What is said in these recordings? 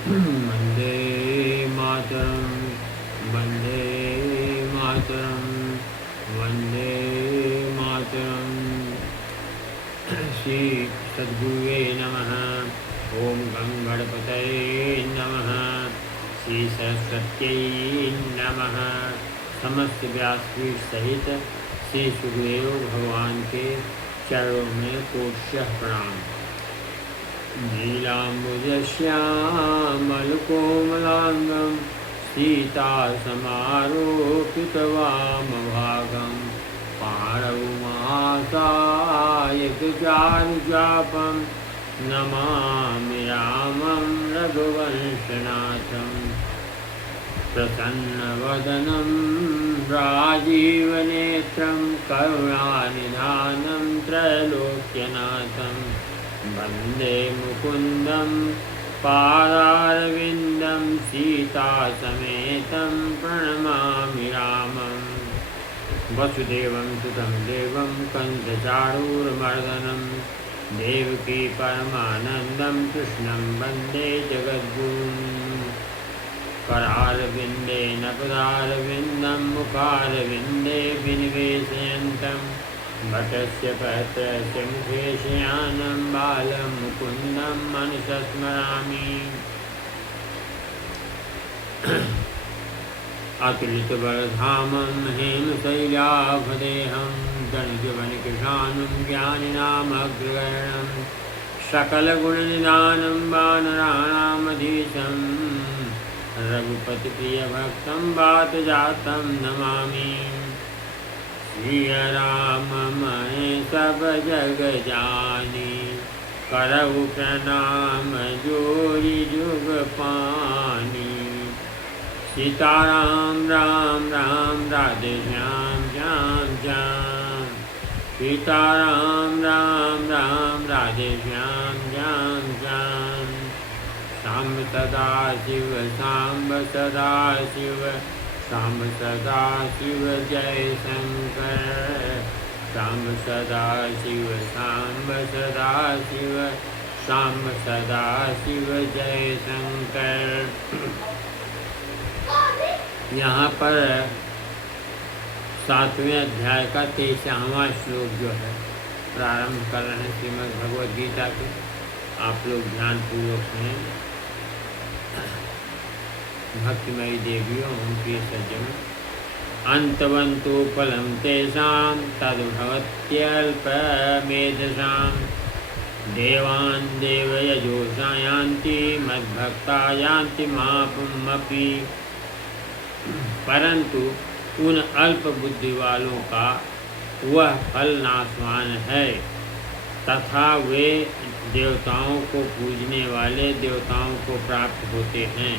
वन्दे मातरं वन्दे मातरं वन्दे मातरं। श्री सद्गुरुवे नमः। ओम गं गणपतये नमः। श्री सरस्वत्यै नमः। समस्त व्यासपीठ सहित श्री सुखदेव भगवान के चरणों में कोटशः प्रणाम। नीलाम्बुजश्यामलकोमलाङ्गं सीतासमारोपितवामभागं पाणौमासायकचारुचापं नमामि रामं रघुवंशनाथं। प्रसन्नवदनं राजीवनेत्रं करुणानिधानं त्रैलोक्यनाथं। वन्दे मुकुन्दं पादारविन्दं सीतासमेतं प्रणमामि रामं। वसुदेवं सुतं देवं कंसचाणूरमर्दनं देवकी परमानन्दं कृष्णं वन्दे जगद्गुरुं। करारविन्देन पदारविन्दं मुखारविन्दे विनिवेशयन्तं वटस्य पत्रस्य मुखे शयानं बालं मुकुन्दं मनसा स्मरामि। अतुलितबलधामं हेमशैलाभदेहं दण्डवनकृशानं ज्ञानिनामग्रगण्यं सकलगुणनिधानं वानराणामधीशं रघुपतिप्रियभक्तं वातजातं नमामि। सिया राम मैं सब जग जानी करऊ प्रणाम जोरी जुग पानी। सीताराम राम राम राधे श्याम श्याम श्याम। सीताराम राम राम राधे श्याम श्याम श्याम। सांब सदा शिव सांब सदा शिव सांब सदा शिव जय शंकर। सांब सदा शिव सांब सदा शिव सांब सदा शिव जय शंकर। यहाँ पर 7वें अध्याय का 23वां श्लोक जो है प्रारंभ कर रहे हैं श्रीमद् भगवद गीता के। आप लोग ध्यानपूर्वक सुने। भक्तिमयी देवियों प्रिय सज्जनों, अंतवंतो फलं तेषां तद्भवत्यल्पमेधसां देवान् देवयजोषा यान्ति मद्भक्ता यान्ति मापुमपि। परंतु उन अल्प बुद्धि वालों का वह फल नाशवान है तथा वे देवताओं को पूजने वाले देवताओं को प्राप्त होते हैं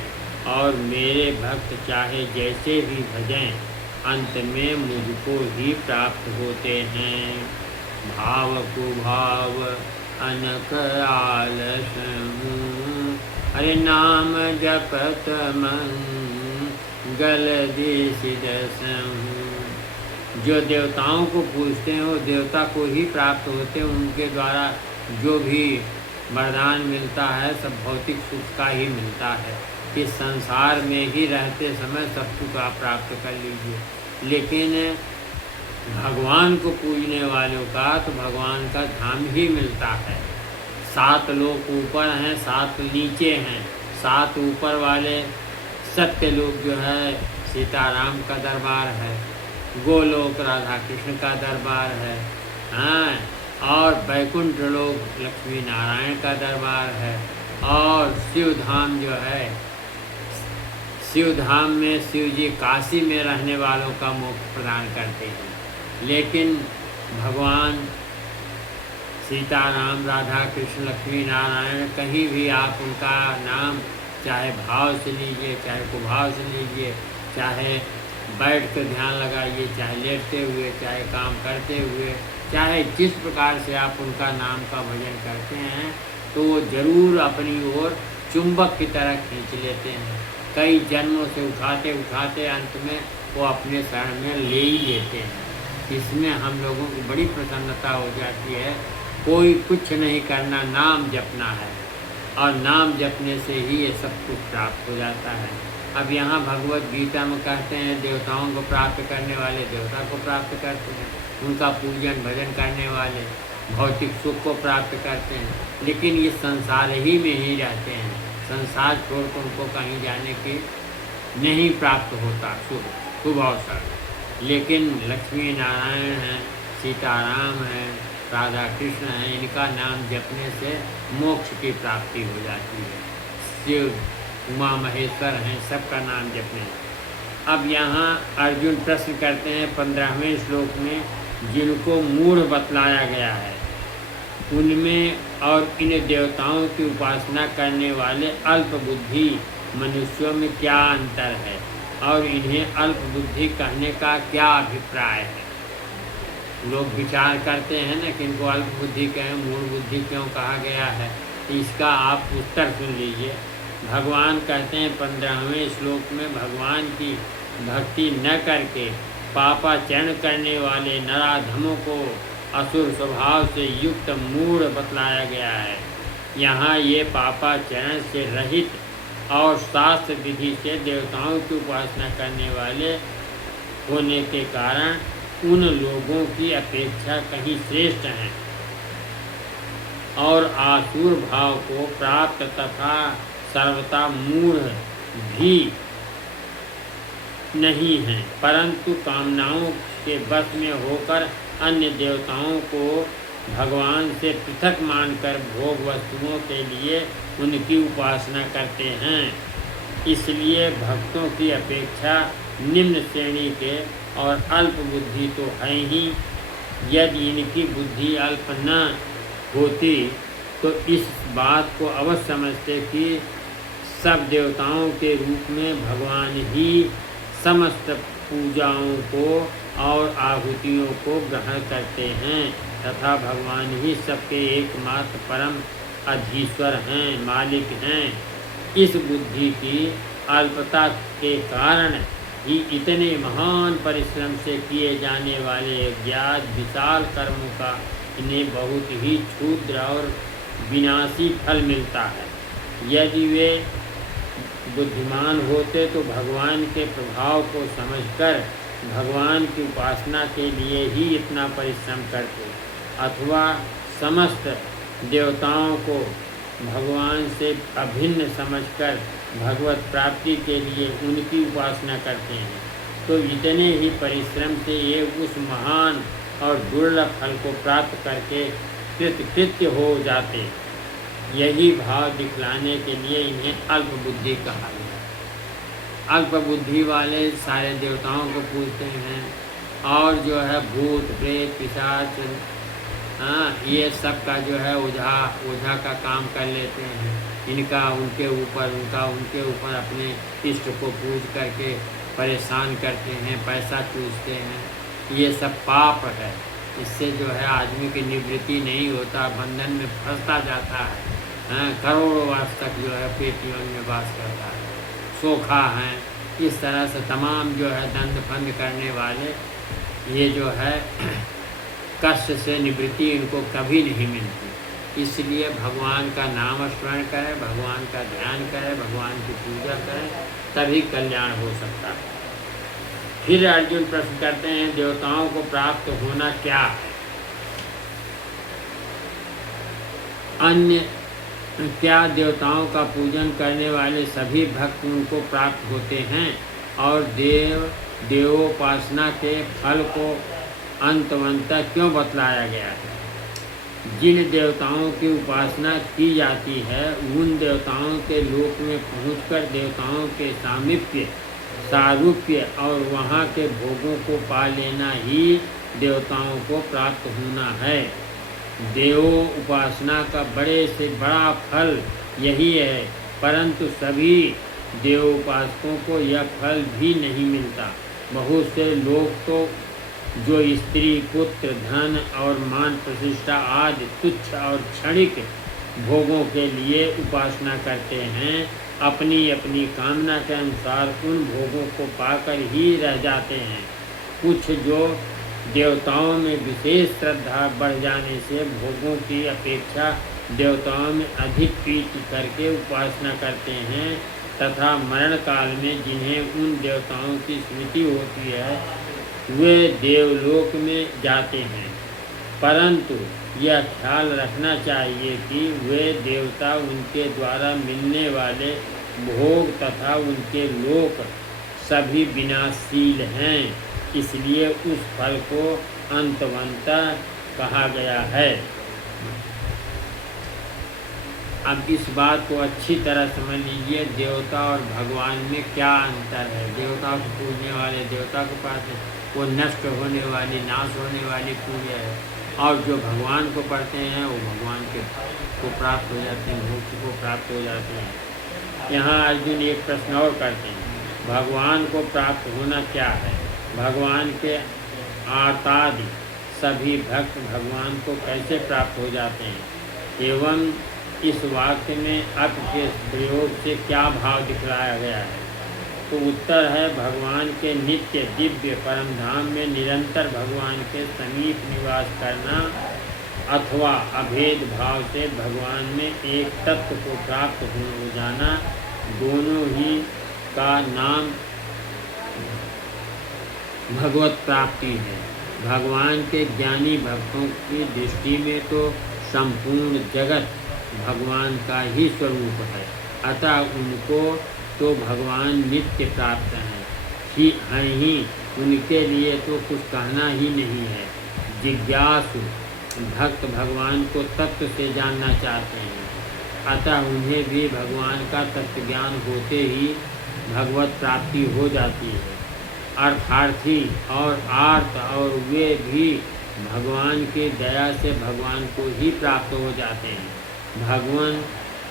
और मेरे भक्त चाहे जैसे भी भजें अंत में मुझको ही प्राप्त होते हैं। भाव को भाव अनक आलस अरे नाम जपत मंगल दिसिदसहु। जो देवताओं को पूजते हैं वो देवता को ही प्राप्त होते हैं। उनके द्वारा जो भी वरदान मिलता है सब भौतिक सुख का ही मिलता है। इस संसार में ही रहते समय सब सुख आप प्राप्त कर लीजिए, लेकिन भगवान को पूजने वालों का तो भगवान का धाम ही मिलता है। 7 लोक ऊपर हैं, 7 नीचे हैं। 7 ऊपर वाले सत्य लोक जो है सीताराम का दरबार है, गोलोक राधा कृष्ण का दरबार है, हाँ, और वैकुंठ लोक लक्ष्मी नारायण का दरबार है, और शिव धाम जो है शिव धाम में शिव जी काशी में रहने वालों का मोक्ष प्रदान करते हैं। लेकिन भगवान सीताराम राधा कृष्ण लक्ष्मी नारायण कहीं भी आप उनका नाम चाहे भाव से लीजिए, चाहे कुभाव से लीजिए, चाहे बैठ कर ध्यान लगाइए, चाहे लेटते हुए, चाहे काम करते हुए, चाहे जिस प्रकार से आप उनका नाम का भजन करते हैं तो वो जरूर अपनी ओर चुंबक की तरह खींच लेते हैं। कई जन्मों से उठाते उठाते अंत में वो अपने शरण में ले ही लेते हैं। इसमें हम लोगों को बड़ी प्रसन्नता हो जाती है। कोई कुछ नहीं करना, नाम जपना है। और नाम जपने से ही ये सब कुछ प्राप्त हो जाता है। अब यहाँ भगवत गीता में कहते हैं देवताओं को प्राप्त करने वाले देवता को प्राप्त करते हैं, उनका पूजन भजन करने वाले भौतिक सुख को प्राप्त करते हैं, लेकिन ये संसार ही में ही रहते हैं। संसार छोड़ कर उनको कहीं जाने की नहीं प्राप्त होता शुभ अवसर। लेकिन लक्ष्मी नारायण हैं, सीताराम हैं, राधा कृष्ण हैं, इनका नाम जपने से मोक्ष की प्राप्ति हो जाती है। शिव उमा महेश्वर हैं, सबका नाम जपने। अब यहाँ अर्जुन प्रश्न करते हैं 15वें श्लोक में, जिनको मूढ़ बतलाया गया है उनमें और इन देवताओं की उपासना करने वाले अल्प बुद्धि मनुष्यों में क्या अंतर है और इन्हें अल्प बुद्धि कहने का क्या अभिप्राय है। लोग विचार करते हैं ना कि इनको अल्प बुद्धि कहें, मूढ़ बुद्धि क्यों कहा गया है, तो इसका आप उत्तर सुन लीजिए। भगवान कहते हैं 15वें श्लोक में, भगवान की भक्ति न करके पापाचरण करने वाले नराधमों को असुर स्वभाव से युक्त मूढ़ बतलाया गया है। यहाँ ये पापाचरण से रहित और शास्त्र विधि से देवताओं की उपासना करने वाले होने के कारण उन लोगों की अपेक्षा कहीं श्रेष्ठ हैं और आसुर भाव को प्राप्त तथा सर्वथा मूढ़ भी नहीं हैं, परंतु कामनाओं के बस में होकर अन्य देवताओं को भगवान से पृथक मानकर भोग वस्तुओं के लिए उनकी उपासना करते हैं। इसलिए भक्तों की अपेक्षा निम्न श्रेणी के और अल्प बुद्धि तो है ही। यदि इनकी बुद्धि अल्प न होती तो इस बात को अवश्य समझते कि सब देवताओं के रूप में भगवान ही समस्त पूजाओं को और आहुतियों को ग्रहण करते हैं तथा भगवान ही सबके एकमात्र परम अधीश्वर हैं, मालिक हैं। इस बुद्धि की अल्पता के कारण ही इतने महान परिश्रम से किए जाने वाले अज्ञात विशाल कर्मों का इन्हें बहुत ही क्षुद्र और विनाशी फल मिलता है। यदि वे बुद्धिमान होते तो भगवान के प्रभाव को समझकर भगवान की उपासना के लिए ही इतना परिश्रम करते, अथवा समस्त देवताओं को भगवान से अभिन्न समझकर भगवत प्राप्ति के लिए उनकी उपासना करते हैं, तो इतने ही परिश्रम से ये उस महान और दुर्लभ फल को प्राप्त करके कृतकृत्य हो जाते। यही भाव दिखलाने के लिए इन्हें अल्प बुद्धि कहा गया। अल्प बुद्धि वाले सारे देवताओं को पूजते हैं और जो है भूत प्रेत पिशाच, ये सब का जो है ओझा का काम कर लेते हैं। इनका उनके ऊपर अपने इष्ट को पूज करके परेशान करते हैं, पैसा चूसते हैं। ये सब पाप है। इससे जो है आदमी की निवृत्ति नहीं होता, बंधन में फंसता जाता है। करोड़ों वर्ष तक जो है पेटियों में वास करता है, सोखा हैं। इस तरह से तमाम जो है दंड फंद करने वाले ये जो है कष्ट से निवृत्ति इनको कभी नहीं मिलती। इसलिए भगवान का नाम स्मरण करें, भगवान का ध्यान करें, भगवान की पूजा करें, तभी कल्याण हो सकता है। फिर अर्जुन प्रश्न करते हैं देवताओं को प्राप्त होना क्या है। अन्य क्या देवताओं का पूजन करने वाले सभी भक्त उनको प्राप्त होते हैं और देवोपासना के फल को अंतवंतः क्यों बतलाया गया है। जिन देवताओं की उपासना की जाती है उन देवताओं के लोक में पहुंचकर देवताओं के सारूप्य और वहाँ के भोगों को पा लेना ही देवताओं को प्राप्त होना है। देवो उपासना का बड़े से बड़ा फल यही है, परंतु सभी देवोपासकों को यह फल भी नहीं मिलता। बहुत से लोग तो जो स्त्री पुत्र धन और मान प्रतिष्ठा आदि तुच्छ और क्षणिक भोगों के लिए उपासना करते हैं, अपनी अपनी कामना के अनुसार उन भोगों को पाकर ही रह जाते हैं। कुछ जो देवताओं में विशेष श्रद्धा बढ़ जाने से भोगों की अपेक्षा देवताओं में अधिक प्रीति करके उपासना करते हैं तथा मरण काल में जिन्हें उन देवताओं की स्मृति होती है वे देवलोक में जाते हैं। परंतु यह ख्याल रखना चाहिए कि वे देवता उनके द्वारा मिलने वाले भोग तथा उनके लोक सभी विनाशील हैं, इसलिए उस फल को अंतवंता कहा गया है। अब इस बात को अच्छी तरह समझ लीजिए, देवता और भगवान में क्या अंतर है। देवता को पूजने वाले देवता के पास है, वो नष्ट होने वाली नाश होने वाली पूजा है, और जो भगवान को पढ़ते हैं वो भगवान के को प्राप्त हो जाते हैं, मुक्ति को प्राप्त हो जाते हैं। यहाँ अर्जुन एक प्रश्न और करते हैं, भगवान को प्राप्त होना क्या है? भगवान के आतादि सभी भक्त भगवान को कैसे प्राप्त हो जाते हैं एवं इस वाक्य में अप के प्रयोग से क्या भाव दिखलाया गया है? तो उत्तर है, भगवान के नित्य दिव्य परम धाम में निरंतर भगवान के समीप निवास करना अथवा अभेद भाव से भगवान में एक तत्व को प्राप्त हो जाना, दोनों ही का नाम भगवत प्राप्ति है। भगवान के ज्ञानी भक्तों की दृष्टि में तो संपूर्ण जगत भगवान का ही स्वरूप है, अतः उनको तो भगवान नित्य प्राप्त हैं ही, उनके लिए तो कुछ कहना ही नहीं है। जिज्ञासु भक्त भगवान को तत्व से जानना चाहते हैं, अतः उन्हें भी भगवान का तत्व ज्ञान होते ही भगवत प्राप्ति हो जाती है। अर्थार्थी और आर्त और वे भी भगवान की दया से भगवान को ही प्राप्त हो जाते हैं। भगवान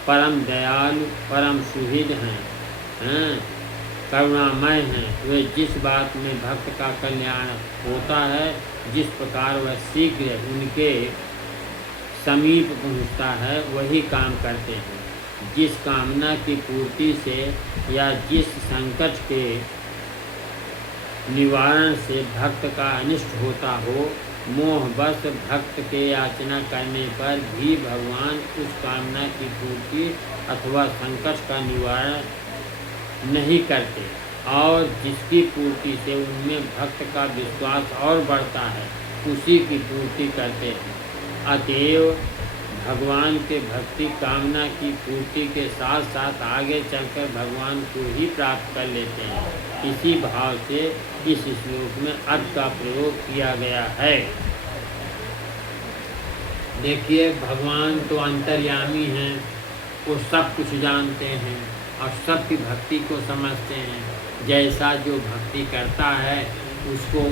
परम दयालु परम सुहृद हैं, करुणामय हैं। वे जिस बात में भक्त का कल्याण होता है, जिस प्रकार वह शीघ्र उनके समीप पहुँचता है, वही काम करते हैं। जिस कामना की पूर्ति से या जिस संकट के निवारण से भक्त का अनिष्ट होता हो, मोहवश भक्त के याचना करने पर भी भगवान उस कामना की पूर्ति अथवा संकट का निवारण नहीं करते, और जिसकी पूर्ति से उनमें भक्त का विश्वास और बढ़ता है, उसी की पूर्ति करते हैं। अतएव भगवान के भक्ति कामना की पूर्ति के साथ साथ आगे चलकर भगवान को ही प्राप्त कर लेते हैं। इसी भाव से इस श्लोक में अर्थ का प्रयोग किया गया है। देखिए, भगवान तो अंतर्यामी हैं, वो सब कुछ जानते हैं और सबकी भक्ति को समझते हैं। जैसा जो भक्ति करता है उसको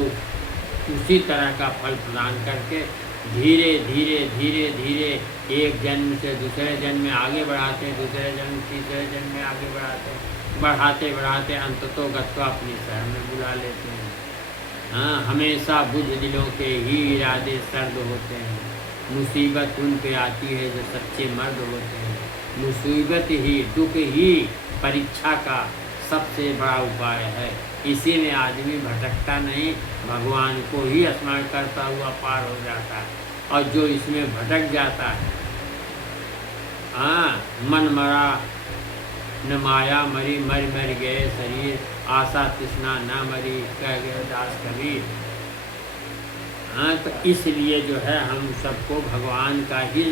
उसी तरह का फल प्रदान करके धीरे धीरे धीरे धीरे एक जन्म से दूसरे जन्म में आगे बढ़ाते हैं, दूसरे जन्म तीसरे जन्म में आगे बढ़ाते हैं, बढ़ाते बढ़ाते अंततः गत्वा अपने शहर में बुला लेते हैं। हाँ, हमेशा बुद्ध दिलों के ही इरादे सर्द होते हैं। मुसीबत उन पे आती है जो सच्चे मर्द होते हैं। मुसीबत ही दुख ही परीक्षा का सबसे बड़ा उपाय है। इसी में आदमी भटकता नहीं, भगवान को ही स्मरण करता हुआ पार हो जाता है। और जो इसमें भटक जाता है, हाँ, मन मरा न माया मरी, मर मर गए शरीर, आशा तृष्णा न मरी, कह गए दास कबीर। हाँ, तो इसलिए जो है हम सबको भगवान का ही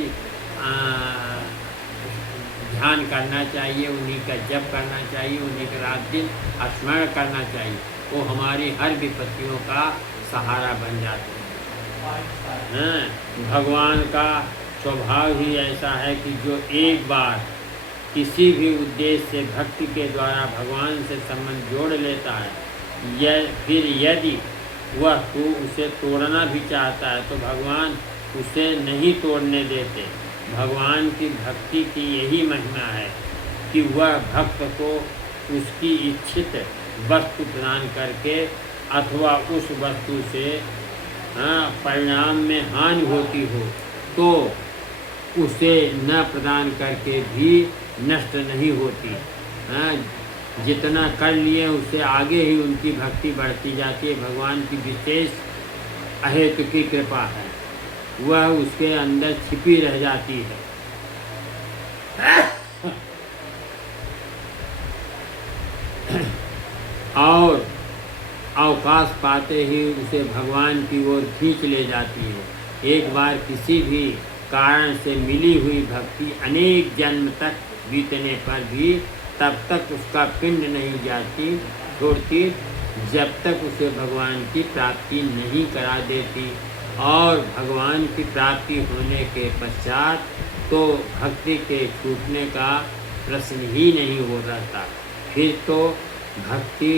ध्यान करना चाहिए, उन्हीं का जप करना चाहिए, उन्हीं का रात दिन स्मरण करना चाहिए। वो हमारी हर विपत्तियों का सहारा बन जाते हैं। भगवान का स्वभाव ही ऐसा है कि जो एक बार किसी भी उद्देश्य से भक्ति के द्वारा भगवान से संबंध जोड़ लेता है, फिर यदि वह तो उसे तोड़ना भी चाहता है तो भगवान उसे नहीं तोड़ने देते। भगवान की भक्ति की यही महिमा है कि वह भक्त को उसकी इच्छित वस्तु प्रदान करके अथवा उस वस्तु से परिणाम में हानि होती हो तो उसे न प्रदान करके भी नष्ट नहीं होती। जितना कर लिए उससे आगे ही उनकी भक्ति बढ़ती जाती है। भगवान की विशेष अहेतु की कृपा है, वह उसके अंदर छिपी रह जाती है। पास पाते ही उसे भगवान की ओर खींच ले जाती है। एक बार किसी भी कारण से मिली हुई भक्ति अनेक जन्म तक बीतने पर भी तब तक उसका पिंड नहीं जाती छोड़ती जब तक उसे भगवान की प्राप्ति नहीं करा देती। और भगवान की प्राप्ति होने के पश्चात तो भक्ति के छूटने का प्रश्न ही नहीं हो रहता। फिर तो भक्ति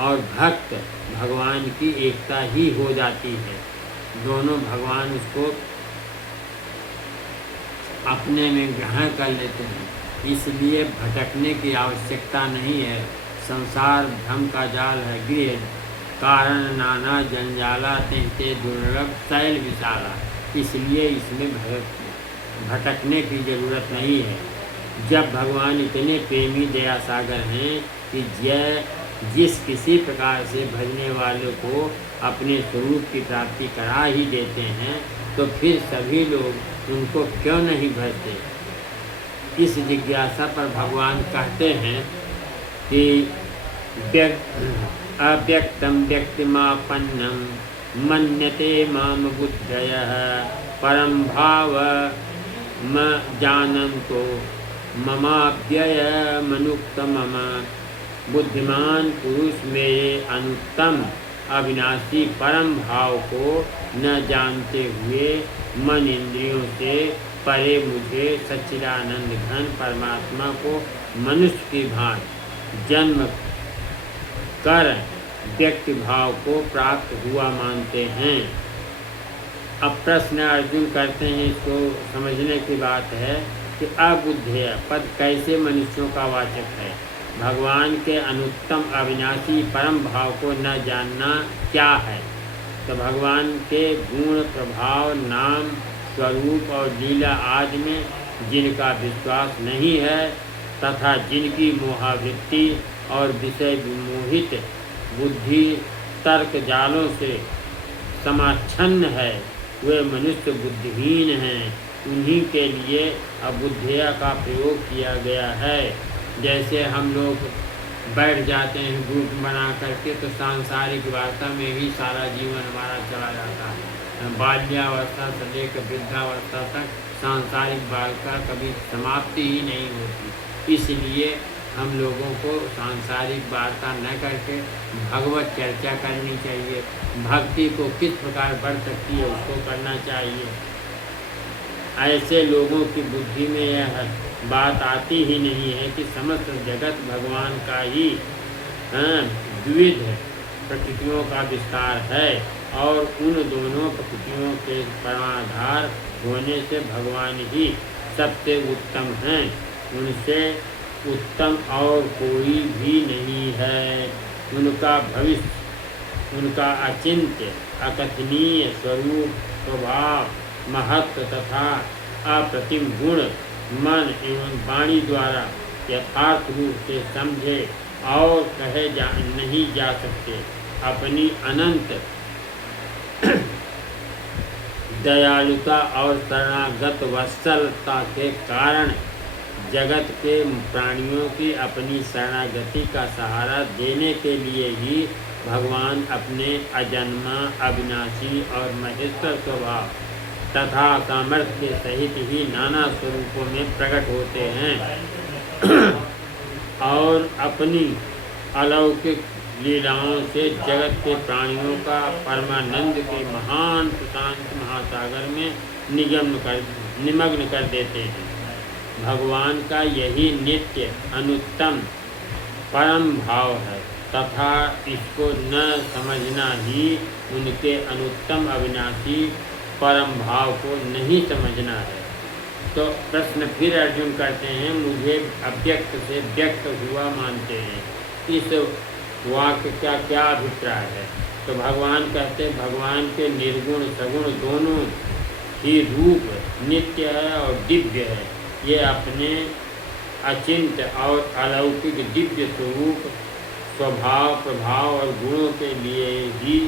और भक्त भगवान की एकता ही हो जाती है। दोनों भगवान उसको अपने में ग्रहण कर लेते हैं, इसलिए भटकने की आवश्यकता नहीं है। संसार भ्रम का जाल है गृह, कारण नाना जंजाला तेहते दुर्लभ शैल विशाला, इसलिए इसमें भटकने की जरूरत नहीं है। जब भगवान इतने प्रेमी दया सागर हैं कि जिस किसी प्रकार से भजने वाले को अपने स्वरूप की प्राप्ति करा ही देते हैं, तो फिर सभी लोग उनको क्यों नहीं भजते। इस जिज्ञासा पर भगवान कहते हैं कि अव्यक्तम व्यक्तिमापन्नम मन्यते माम बुद्धयः परम भाव म जानन्तो ममाप्ययमनुक्तमम। बुद्धिमान पुरुष मेरे अनुत्तम अविनाशी परम भाव को न जानते हुए मन इंद्रियों से परे मुझे सच्चिदानंद घन परमात्मा को मनुष्य की भांति जन्म कर व्यक्ति भाव को प्राप्त हुआ मानते हैं। अब प्रश्न अर्जुन करते हैं, इसको समझने की बात है कि अबुद्धेय पद कैसे मनुष्यों का वाचक है। भगवान के अनुत्तम अविनाशी परम भाव को न जानना क्या है। तो भगवान के गुण प्रभाव नाम स्वरूप और लीला आदि में जिनका विश्वास नहीं है तथा जिनकी मोहावृत्ति और विषय विमोहित बुद्धि तर्क जालों से समाच्छन्न है, वे मनुष्य बुद्धिहीन हैं। उन्हीं के लिए अबुद्धेय का प्रयोग किया गया है। जैसे हम लोग बैठ जाते हैं ग्रुप बना करके, तो सांसारिक वार्ता में ही सारा जीवन हमारा चला जाता है। बाल्यावस्था से लेकर वृद्धावस्था तक सांसारिक वार्ता कभी समाप्ति ही नहीं होती। इसलिए हम लोगों को सांसारिक वार्ता न करके भगवत चर्चा करनी चाहिए। भक्ति को किस प्रकार बढ़ सकती है उसको करना चाहिए। ऐसे लोगों की बुद्धि में यह बात आती ही नहीं है कि समस्त जगत भगवान का ही द्विविध प्रकृतियों का विस्तार है और उन दोनों प्रकृतियों के परमाधार होने से भगवान ही सबसे उत्तम हैं। उनसे उत्तम और कोई भी नहीं है। उनका भविष्य, उनका अचिंत्य अकथनीय स्वरूप स्वभाव महत्व तथा अप्रतिम गुण मन एवं वाणी द्वारा यथार्थ रूप से समझे और कहे नहीं जा सकते। अपनी अनंत दयालुता और शरणागत वत्सलता के कारण जगत के प्राणियों की अपनी शरणागति का सहारा देने के लिए ही भगवान अपने अजन्मा अविनाशी और महेश्वर स्वभाव तथा सामर्थ्य के सहित ही नाना स्वरूपों में प्रकट होते हैं और अपनी अलौकिक लीलाओं से जगत के प्राणियों का परमानंद के महान प्रशांत महासागर में निमग्न कर देते हैं। भगवान का यही नित्य अनुत्तम परम भाव है तथा इसको न समझना ही उनके अनुत्तम अविनाशी परम भाव को नहीं समझना है। तो प्रश्न फिर अर्जुन करते हैं, मुझे अव्यक्त से व्यक्त हुआ मानते हैं, इस वाक्य का क्या अभिप्राय है। तो भगवान कहते हैं भगवान के निर्गुण सगुण दोनों ही रूप नित्य है और दिव्य है। ये अपने अचिंत्य और अलौकिक दिव्य स्वरूप स्वभाव प्रभाव और गुणों के लिए ही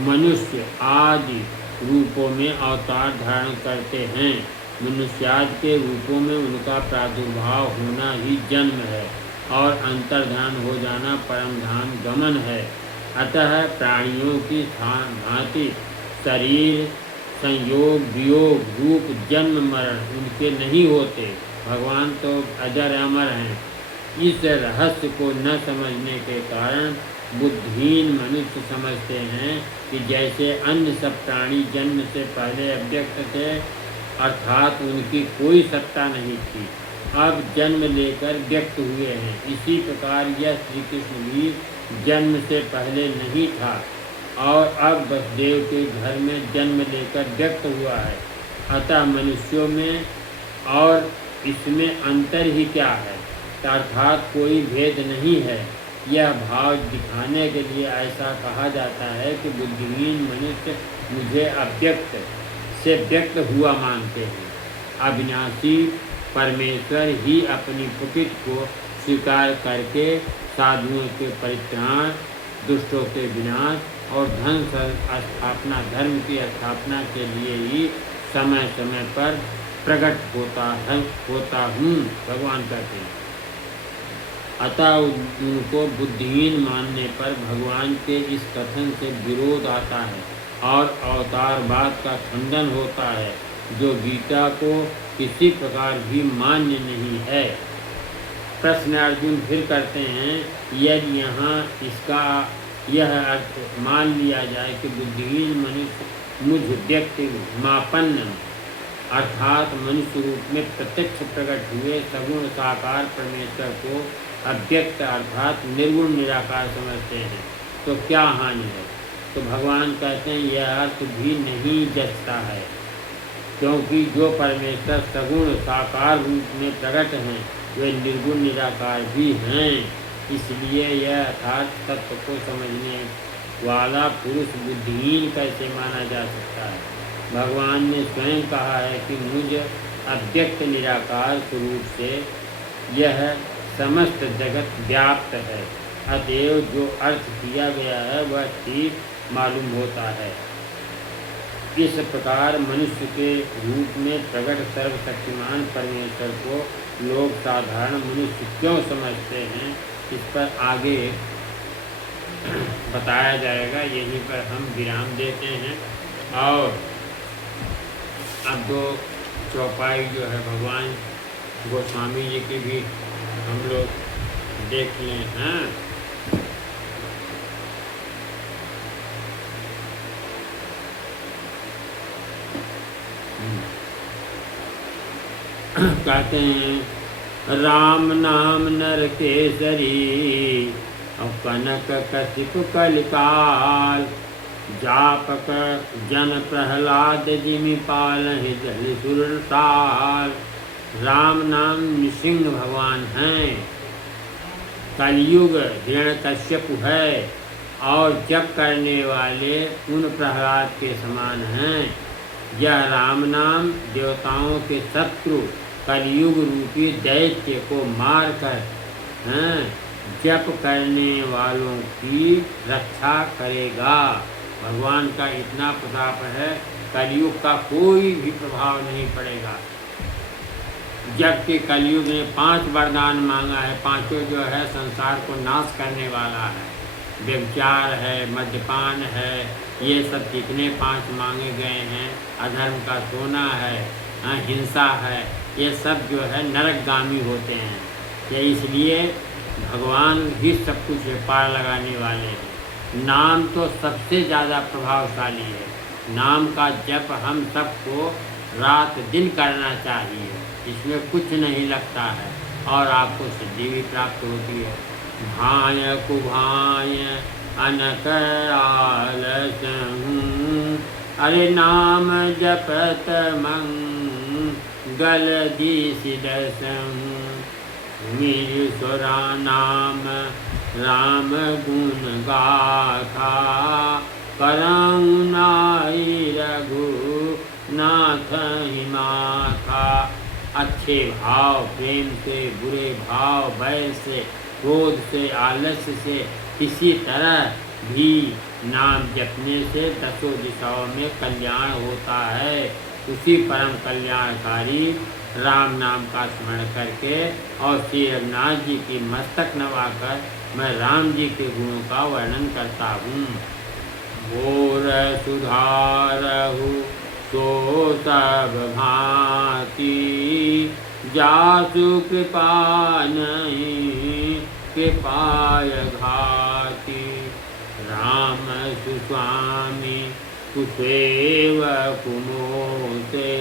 मनुष्य आदि रूपों में अवतार धारण करते हैं। मनुष्यादि के रूपों में उनका प्रादुर्भाव होना ही जन्म है। और अंतर्धान हो जाना परम धाम गमन है। अतः प्राणियों की भांति शरीर संयोग वियोग रूप जन्म मरण उनके नहीं होते। भगवान तो अजर अमर हैं। इस रहस्य को न समझने के कारण बुद्धिहीन मनुष्य समझते हैं कि जैसे अन्य सब प्राणी जन्म से पहले अव्यक्त थे, अर्थात उनकी कोई सत्ता नहीं थी, अब जन्म लेकर व्यक्त हुए हैं। इसी प्रकार यह श्री कृष्ण भी जन्म से पहले नहीं था और अब वसुदेव के घर में जन्म लेकर व्यक्त हुआ है। अतः मनुष्यों में और इसमें अंतर ही क्या है, अर्थात कोई भेद नहीं है। यह भाव दिखाने के लिए ऐसा कहा जाता है कि बुद्धिहीन मनुष्य मुझे अव्यक्त से व्यक्त हुआ मानते हैं। अविनाशी परमेश्वर ही अपनी प्रकृति को स्वीकार करके साधुओं के परित्राण, दुष्टों के विनाश और धन स्थापना, धर्म की स्थापना के लिए ही समय समय पर प्रकट होता हूँ, भगवान कहते हैं। अतः उनको बुद्धिहीन मानने पर भगवान के इस कथन से विरोध आता है और अवतारवाद का खंडन होता है, जो गीता को किसी प्रकार भी मान्य नहीं है। प्रश्न अर्जुन फिर करते हैं, यदि यहाँ इसका यह अर्थ मान लिया जाए कि बुद्धिहीन मनुष्य मुझ व्यक्ति मापन्न अर्थात मनुष्य रूप में प्रत्यक्ष प्रकट हुए सगुण साकार परमेश्वर को अव्यक्त अर्थात निर्गुण निराकार समझते हैं, तो क्या हानि है। तो भगवान कहते हैं यह अर्थ भी नहीं जचता है, क्योंकि जो परमेश्वर सगुण साकार रूप में प्रकट हैं वे निर्गुण निराकार भी हैं। इसलिए यह अर्थात तत्व को समझने वाला पुरुष बुद्धिहीन कैसे माना जा सकता है। भगवान ने स्वयं कहा है कि मुझ अव्यक्त निराकार स्वरूप से यह समस्त जगत व्याप्त है। अतएव जो अर्थ किया गया है वह ठीक मालूम होता है। इस प्रकार मनुष्य के रूप में प्रकट सर्वशक्तिमान परमेश्वर को लोग साधारण मनुष्य क्यों समझते हैं, इस पर आगे बताया जाएगा। यहीं पर हम विराम देते हैं और अब दो चौपाई जो है भगवान गोस्वामी जी की भी हम लोग देख लें। हाँ, कहते हैं राम नाम नर केसरी और कनक कशिप कलिकाल, जापक जन प्रहलाद जिमि पालहि जल सुरसाल। राम नाम नृसिंह भगवान हैं, कलयुग हिरण्यकश्यप है और जप करने वाले उन प्रहलाद के समान हैं। यह राम नाम देवताओं के शत्रु कलयुग रूपी दैत्य को मारकर जप करने वालों की रक्षा करेगा। भगवान का इतना प्रताप है, कलयुग का कोई भी प्रभाव नहीं पड़ेगा। जबकि कलयुग ने 5 वरदान मांगा है, पांचों जो है संसार को नाश करने वाला है। व्यभिचार है, मद्यपान है, ये सब कितने 5 मांगे गए हैं। अधर्म का सोना है, हिंसा है, ये सब जो है नरकगामी होते हैं। ये इसलिए भगवान ही सब कुछ पार लगाने वाले हैं। नाम तो सबसे ज़्यादा प्रभावशाली है। नाम का जप हम सबको रात दिन करना चाहिए, इसमें कुछ नहीं लगता है और आपको सिद्धि भी प्राप्त होती है। भाय कुभाय अनक आलस हूँ, अरे नाम जपत मंगल दिसिदस हूँ। मीश्वरा नाम राम गुण गाथा, करुणाई रघु नाथ हिमाथा। अच्छे भाव, प्रेम से, बुरे भाव, भय से, क्रोध से, आलस्य से, किसी तरह भी नाम जपने से 10 दिशाओं में कल्याण होता है। उसी परम कल्याणकारी राम नाम का स्मरण करके और श्री रघुनाथ जी की मस्तक नवाकर मैं राम जी के गुणों का वर्णन करता हूँ। घोर सुधारहु सो सब भांति, जासु कृपा नहीं कृपाय घाति। राम सुस्वामी कुसेव कुमोसे,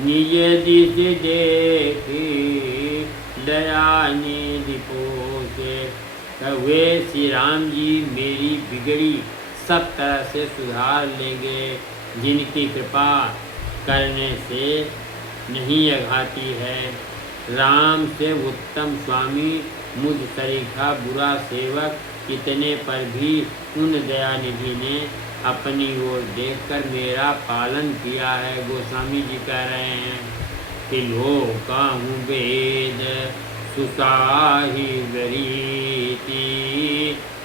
निज दिश देखी दया निधि पोसे। वे श्री राम जी मेरी बिगड़ी सब तरह से सुधार लेंगे, जिनकी कृपा करने से नहीं अघाती है। राम से उत्तम स्वामी मुझ सरीखा बुरा सेवक, इतने पर भी उन दयानिधि ने अपनी ओर देखकर मेरा पालन किया है। गोस्वामी जी कह रहे हैं कि लोकाहु वेद सुसाही वरीति,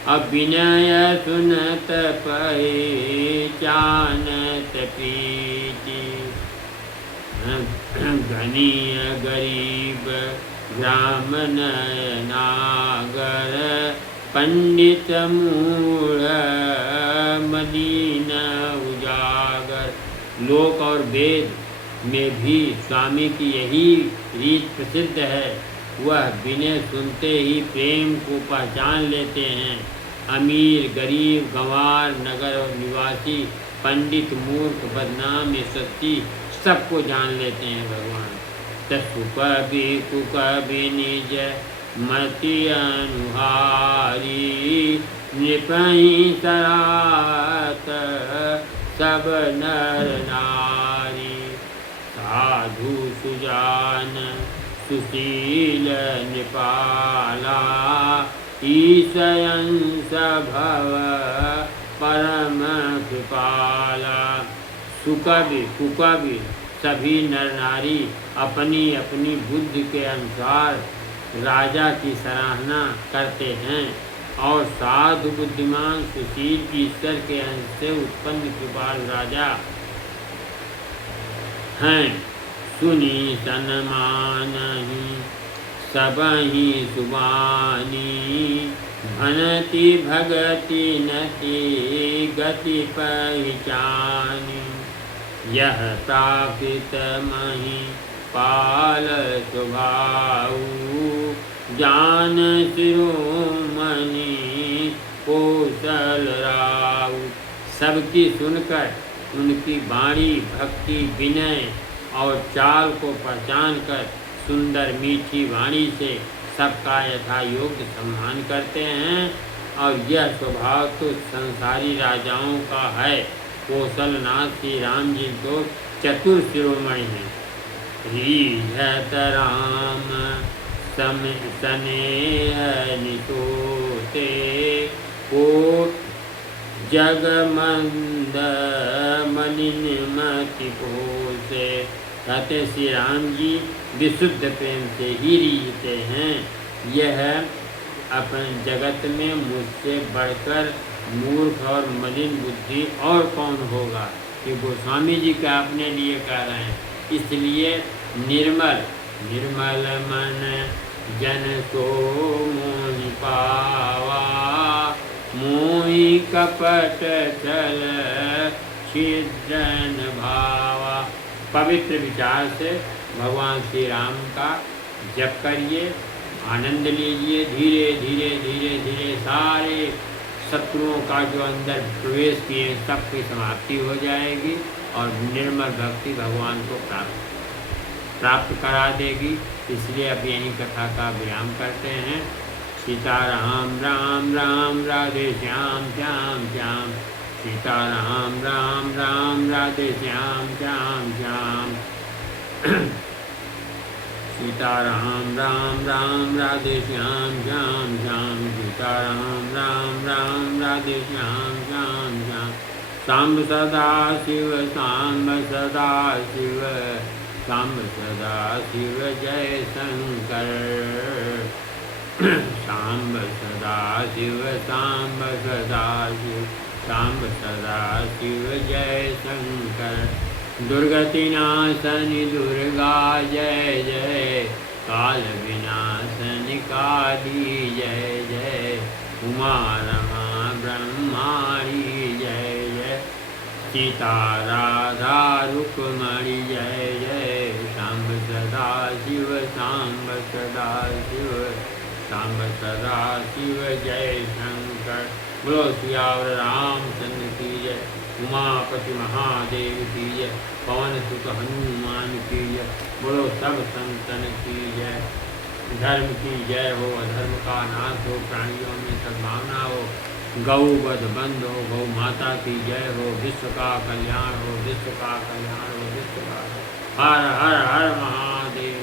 अभिनय सुनत पहचानत प्रीति। घनीय गरीब ब्राह्मण नागर, पंडित मूढ़ मदीन उजागर। लोक और वेद में भी स्वामी की यही रीत प्रसिद्ध है। वह बिना सुनते ही प्रेम को पहचान लेते हैं। अमीर गरीब गंवार नगर और निवासी, पंडित मूर्ख बदनाम यशस्वी सबको जान लेते हैं भगवान। सुकवि कुकवि निज मति अनुहारी, नृपहि सरात सब नर नारी। साधु सुजान सुशील नृपाला, ईशयंस भव परम कृपाला। सुकवि कुकवि सभी नर नारी अपनी अपनी बुद्धि के अनुसार राजा की सराहना करते हैं, और साधु बुद्धिमान सुशील ईश्वर के अंश से उत्पन्न कृपाल राजा हैं। सुनी सन्मानहि सबहि सुबानी, भनति भगति नति गति पहचानी। यह प्राकृत महि पाल स्वभाव, जान शिरोमणि कौशल राव। सबकी सुनकर उनकी वाणी भक्ति विनय और चाल को पहचान कर सुंदर मीठी वाणी से सबका यथा योग्य सम्मान करते हैं। और यह स्वभाव तो संसारी राजाओं का है। कौशलनाथ श्री राम जी तो चतुर शिरोमणि हैं। रीझत राम स्नेह नितोते, को जगमंद मनिमति पोसे। कहते श्री राम जी विशुद्ध प्रेम से ही रीझते हैं। यह अपन जगत में मुझसे बढ़कर मूर्ख और मलिन बुद्धि और कौन होगा। कि गोस्वामी जी का अपने लिए कह रहे हैं। इसलिए निर्मल निर्मल मन जन को मोहि पावा, मोहि कपट छल छिद्रन भावा। पवित्र विचार से भगवान श्री राम का जप करिए, आनंद लीजिए। धीरे धीरे धीरे धीरे सारे शत्रुओं का जो अंदर प्रवेश किए सबकी समाप्ति हो जाएगी और निर्मल भक्ति भगवान को प्राप्त करा देगी। इसलिए अब यही कथा का विराम करते हैं। सीताराम राम राम राधे श्याम श्याम श्याम। सीताराम राम राम राधे श्याम श्याम श्याम। सीताराम राम राम राधे श्याम श्याम श्याम। सीताराम राम राम राधे श्याम श्याम श्याम। सांब सदा शिव सांब सदा शिव, सांब सदा शिव जय शंकर। सांब सदा शिव सांब सदा शिव, सांब सदा शिव जय शंकर। दुर्गति नाशनि दुर्गा जय जय, काल विनाशनि काली जय जय, उमा रमा ब्रह्माणी जय जय, सीता राधा रुक्मणी जय जय, सांब सदा शिव सांब सदा शिव, सांब सदा शिव जय शंकर। बोलो सियावर रामचंद्र की जय, उमापति महादेव की जय, पवन सुत हनुमान की जय। बोलो सब संतन की जय। धर्म की जय हो, अधर्म का नाश हो, प्राणियों में सद्भावना हो, गौ वध बंद हो, गौ माता की जय हो, विश्व का कल्याण हो, विश्व का कल्याण हो, विश्व का। हर हर हर महादेव।